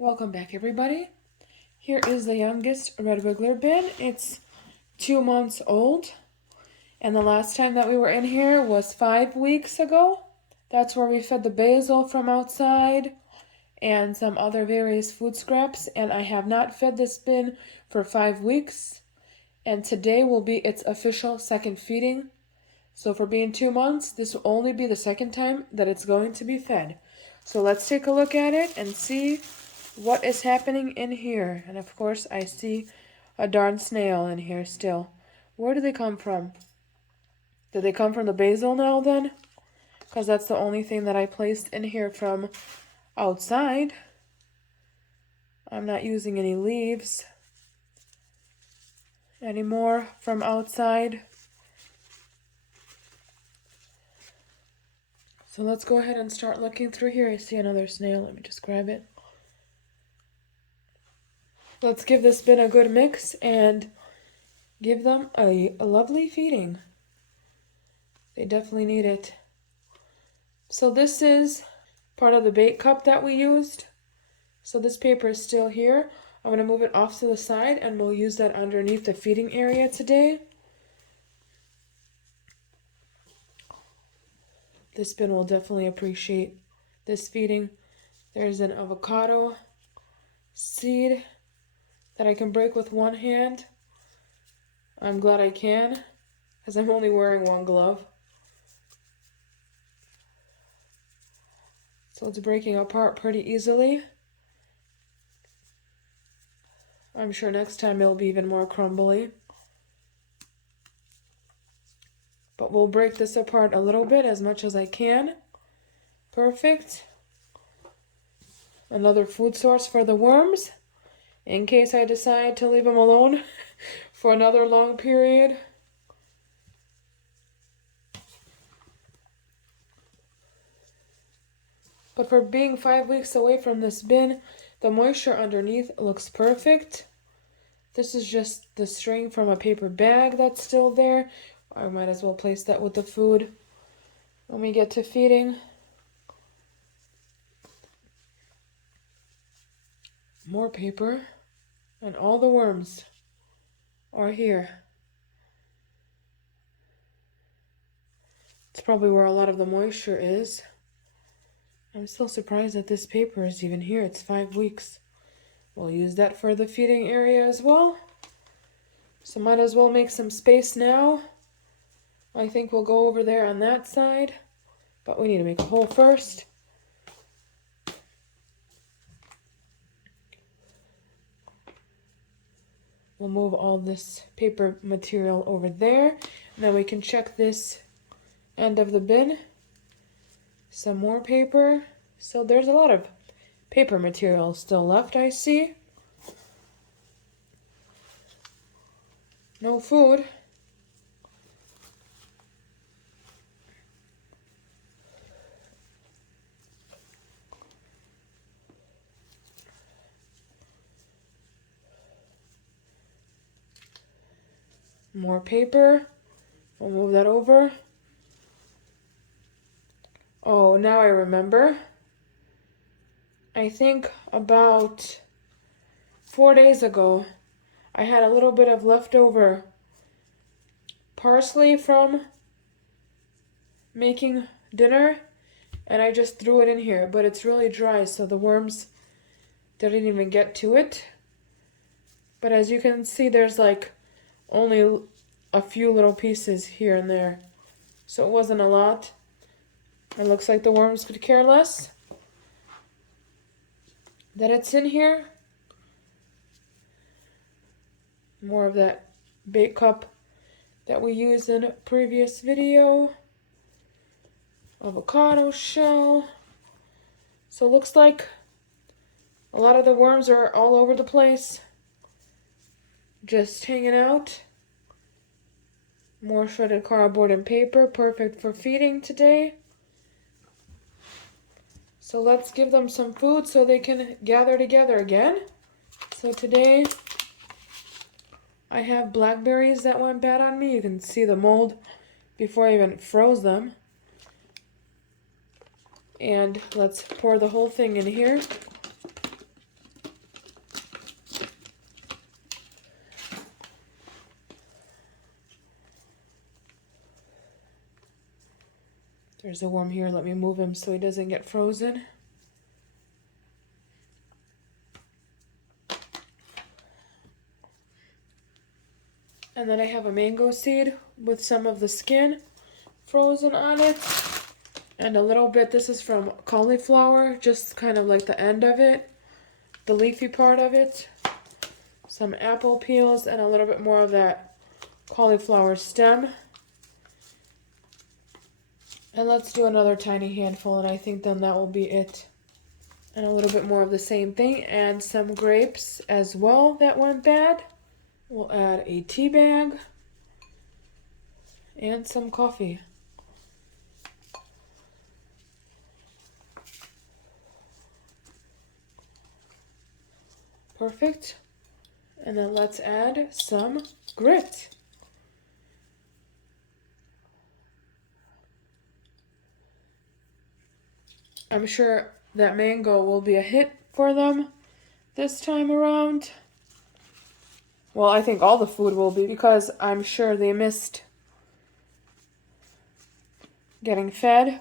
Welcome back, everybody. Here is the youngest red wiggler bin. It's 2 months old, and the last time that we were in here was 5 weeks ago. That's where we fed the basil from outside and some other various food scraps, and I have not fed this bin for 5 weeks, and today will be its official second feeding. So for being 2 months, this will only be the second time that it's going to be fed. So let's take a look at it and see what is happening in here. And of course, I see a darn snail in here still. Where do they come from? Did they come from the basil now then? Because that's the only thing that I placed in here from outside. I'm not using any leaves anymore from outside. So let's go ahead and start looking through here. I see another snail. Let me just grab it. Let's give this bin a good mix and give them a lovely feeding. They definitely need it. So this is part of the bait cup that we used. So this paper is still here. I'm going to move it off to the side and we'll use that underneath the feeding area today. This bin will definitely appreciate this feeding. There's an avocado seed that I can break with one hand. I'm glad I can, because I'm only wearing one glove. So it's breaking apart pretty easily. I'm sure next time it'll be even more crumbly. But we'll break this apart a little bit, as much as I can. Perfect. Another food source for the worms, in case I decide to leave them alone for another long period. But for being 5 weeks away from this bin, the moisture underneath looks perfect. This is just the string from a paper bag that's still there. I might as well place that with the food when we get to feeding. More paper, and all the worms are here. It's probably where a lot of the moisture is. I'm still surprised that this paper is even here. It's 5 weeks. We'll use that for the feeding area as well. So might as well make some space now. I think we'll go over there on that side, but we need to make a hole first. We'll move all this paper material over there, and then we can check this end of the bin. Some more paper. So there's a lot of paper material still left, I see. No food. More paper. We'll move that over. Oh, now I remember. I think about 4 days ago, I had a little bit of leftover parsley from making dinner, and I just threw it in here, but it's really dry, so the worms didn't even get to it. But as you can see, there's like only a few little pieces here and there, so it wasn't a lot. It looks like the worms could care less that it's in here. More of that bait cup that we used in a previous video. Avocado shell. So it looks like a lot of the worms are all over the place, just hanging out. More shredded cardboard and paper, perfect for feeding today. So let's give them some food so they can gather together again. So today I have blackberries that went bad on me. You can see the mold before I even froze them. And let's pour the whole thing in here. There's a worm here. Let me move him so he doesn't get frozen. And then I have a mango seed with some of the skin frozen on it. And a little bit, this is from cauliflower, just kind of like the end of it, the leafy part of it. Some apple peels and a little bit more of that cauliflower stem. And let's do another tiny handful, and I think then that will be it. And a little bit more of the same thing, and some grapes as well that went bad. We'll add a tea bag and some coffee. Perfect. And then let's add some grit. I'm sure that mango will be a hit for them this time around. Well, I think all the food will be, because I'm sure they missed getting fed.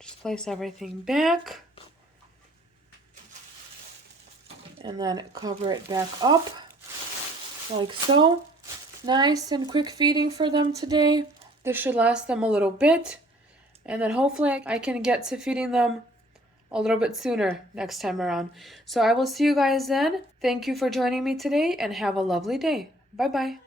Just place everything back. And then cover it back up, like so. Nice and quick feeding for them today. This should last them a little bit. And then hopefully I can get to feeding them a little bit sooner next time around. So I will see you guys then. Thank you for joining me today and have a lovely day. Bye-bye.